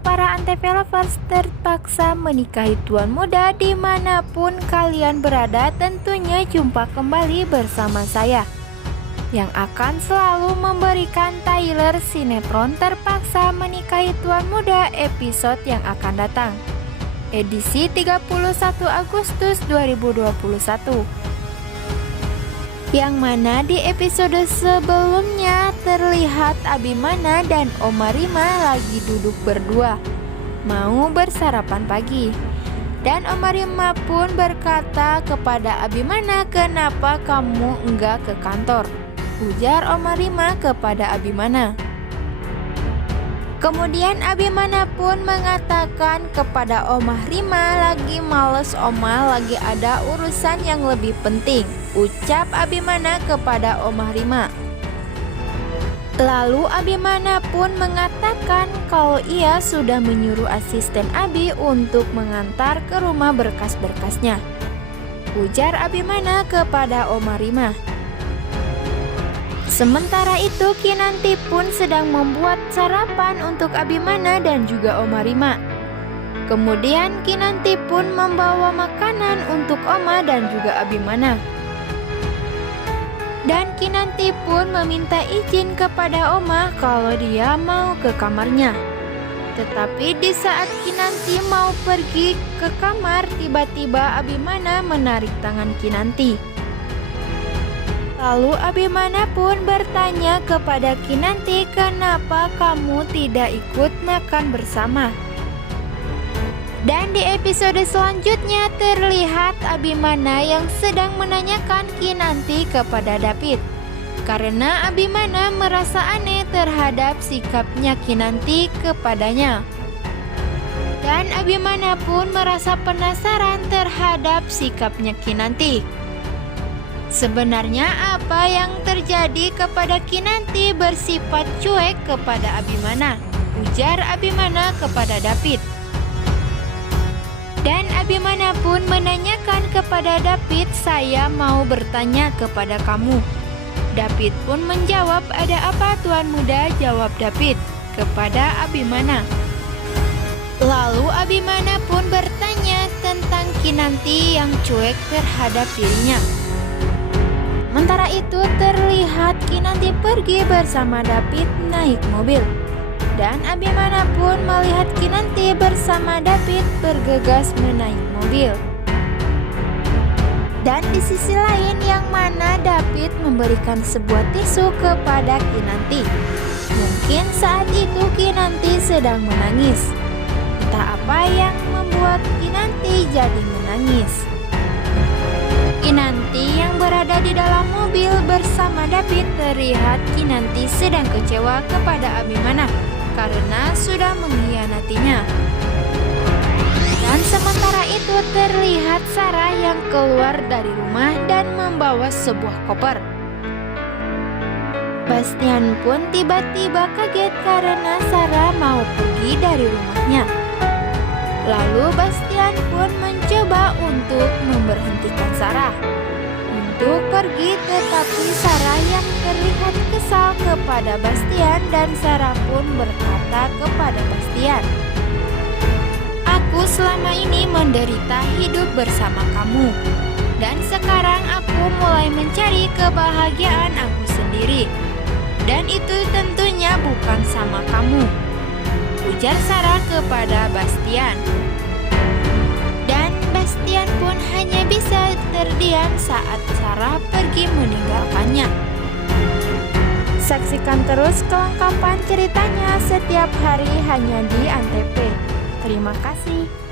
para Antv lovers terpaksa menikahi tuan muda dimanapun kalian berada. Tentunya jumpa kembali bersama saya yang akan selalu memberikan trailer sinetron Terpaksa Menikahi Tuan Muda episode yang akan datang, edisi 31 Agustus 2021. Yang mana di episode sebelumnya terlihat Abimana dan Oma Rima lagi duduk berdua mau bersarapan pagi. Dan Oma Rima pun berkata kepada Abimana, "Kenapa kamu enggak ke kantor?" ujar Oma Rima kepada Abimana. Kemudian Abimana pun mengatakan kepada Oma Rima, "Lagi males Oma, lagi ada urusan yang lebih penting," ucap Abimana kepada Oma Rima. Lalu Abimana pun mengatakan kalau ia sudah menyuruh asisten Abi untuk mengantar ke rumah berkas-berkasnya, ujar Abimana kepada Oma Rima. Sementara itu Kinanti pun sedang membuat sarapan untuk Abimana dan juga Oma Rima. Kemudian Kinanti pun membawa makanan untuk Oma dan juga Abimana. Dan Kinanti pun meminta izin kepada Oma kalau dia mau ke kamarnya. Tetapi di saat Kinanti mau pergi ke kamar, tiba-tiba Abimana menarik tangan Kinanti. Lalu Abimana pun bertanya kepada Kinanti, "Kenapa kamu tidak ikut makan bersama?" Dan di episode selanjutnya terlihat Abimana yang sedang menanyakan Kinanti kepada David, karena Abimana merasa aneh terhadap sikapnya Kinanti kepadanya. Dan Abimana pun merasa penasaran terhadap sikapnya Kinanti. Sebenarnya apa yang terjadi kepada Kinanti bersifat cuek kepada Abimana, ujar Abimana kepada David. Dan Abimana pun menanyakan kepada David, "Saya mau bertanya kepada kamu." David pun menjawab, "Ada apa Tuan Muda?" jawab David kepada Abimana. Lalu Abimana pun bertanya tentang Kinanti yang cuek terhadap dirinya. Sementara itu terlihat Kinanti pergi bersama David naik mobil. Dan Abimana pun melihat Kinanti bersama David bergegas menaik mobil. Dan di sisi lain yang mana David memberikan sebuah tisu kepada Kinanti. Mungkin saat itu Kinanti sedang menangis. Entah apa yang membuat Kinanti jadi menangis. Kinanti yang berada di dalam mobil bersama David, terlihat Kinanti sedang kecewa kepada Abimana karena sudah mengkhianatinya. Dan sementara itu terlihat Sarah yang keluar dari rumah dan membawa sebuah koper. Bastian pun tiba-tiba kaget karena Sarah mau pergi dari rumahnya. Lalu Bastian pun mencoba untuk memberhentikan Sarah untuk pergi, tetapi Sarah yang terlihat kesal kepada Bastian dan Sarah pun berkata kepada Bastian, "Aku selama ini menderita hidup bersama kamu, dan sekarang aku mulai mencari kebahagiaan aku sendiri, dan itu tentunya bukan sama kamu," ujar Sarah kepada Bastian. Dan Bastian pun hanya bisa terdiam saat Sarah pergi meninggalkannya. Saksikan terus kelengkapan ceritanya setiap hari hanya di Antv. Terima kasih.